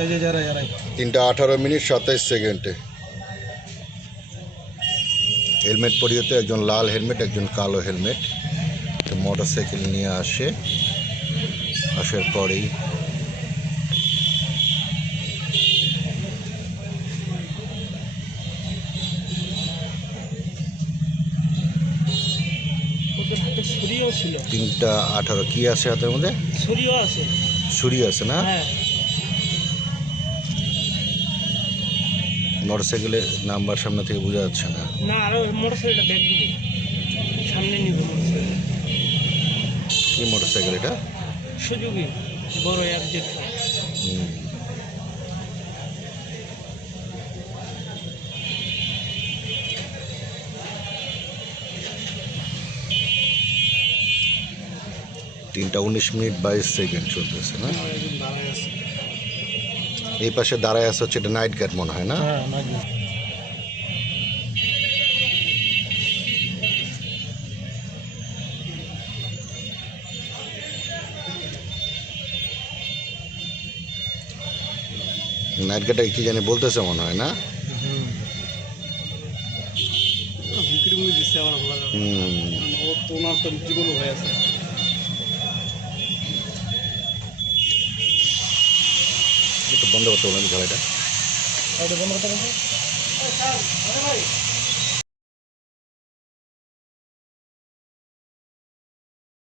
এই যে যারা 3টা 18 মিনিট 27 সেকেন্ডে। হেলমেট পরিয়ে তো একজন লাল হেলমেট, একজন কালো হেলমেট মোটর সাইকেল নিয়ে আসার পরেই ওদের হাতে ছুরিও ছিল। 3টা 18 কি আছে হাতের মধ্যে? ছুরিও আছে। ছুরি আছে না? হ্যাঁ। মোটর সাইকেলের নাম্বার সামনে থেকে বোঝা যাচ্ছে না। না, আরো মোটরসাইকেলটা ব্যাগ দিবে, সামনে নিবে মোটরসাইকেল। কি মোটর সাইকেল এটা? সুজুকি বড় অ্যাবজেক্ট। হুম। তিনটা 19 মিনিট 22 সেকেন্ড চলতেছে না? দাঁড়ায় আছে। এই পাশে দাঁড়ায় আছে হচ্ছে এটা নাইট গার্ড মনে হয় না? হ্যাঁ, নাইট গার্ড। নাইট গার্ডটা কি জানি বলতেছে মনে হয় না? ভিতরে দিচ্ছে আমার ভালো লাগে। ও তো ওনার তো জীবন হয়ে আছে। একটু বন্ধ করতে বললাম গাড়িটা। বন্ধ করতে